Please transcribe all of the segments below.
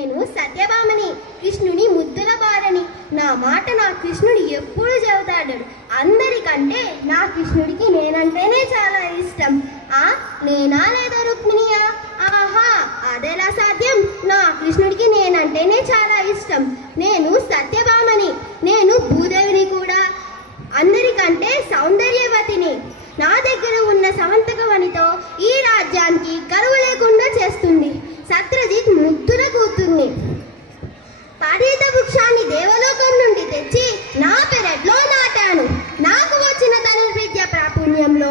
నేను సత్యభామని, కృష్ణుని ముద్దుల బారని. నా మాట నా కృష్ణుడు ఎప్పుడు చెబుతాడు. అందరికంటే నా కృష్ణుడికి నేనంటేనే చాలా ఇష్టం. నేనా లేదా రుక్మిణియా? ఆహా, అదెలా సాధ్యం? నా కృష్ణుడికి నేనంటేనే చాలా ఇష్టం. నేను సత్యభామని, నేను భూదేవిని కూడా. అందరికంటే సౌందర్యవతిని. నా దగ్గర ఉన్న సమంతకవనితో ఈ రాజ్యానికి కరువు లేకుండా చేస్తుంది. సత్రజిత్ ముద్దుల కూతుర్ని. పారిత వృక్షాన్ని దేవలోకం నుండి తెచ్చి నా పెరట్లో నాటాను. నాకు వచ్చిన ధనుర్విద్య ప్రాపుణ్యంలో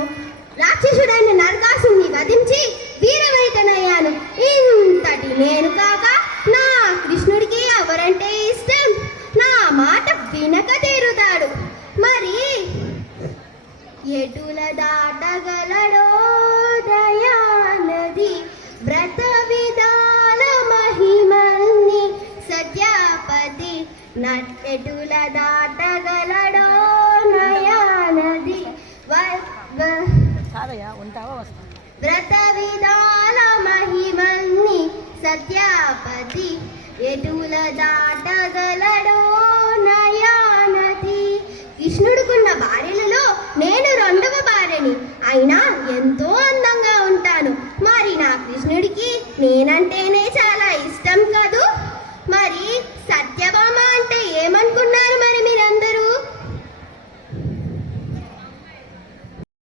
రాక్షసుడైన నరకాసుని వధించి వీరవేటనయ్యాను. ఇంతటి నేను కాక నా కృష్ణుడికి ఎవరంటే ఇష్టం? నా మాట వినక తీరుతాడు. మరి ఎటుల దాటగలడో దయానది వ్రత విధాల మహిమల్ని సత్యాపతి. ఎటుల దాటగలడో నయానది వ్రత విధాల మహిమల్ని సత్యాపతి. ఎటుల దాటగలడో నయానది. కృష్ణుడుకున్న భార్యలలో నేను రెండవ భార్యని. అయినా ఎంతో అందంగా ఉంటాను. మరి నా కృష్ణుడికి నేనంటేనే చాలా ఇష్టం కదూ. మరి సత్యభామ అంటే ఏమనుకో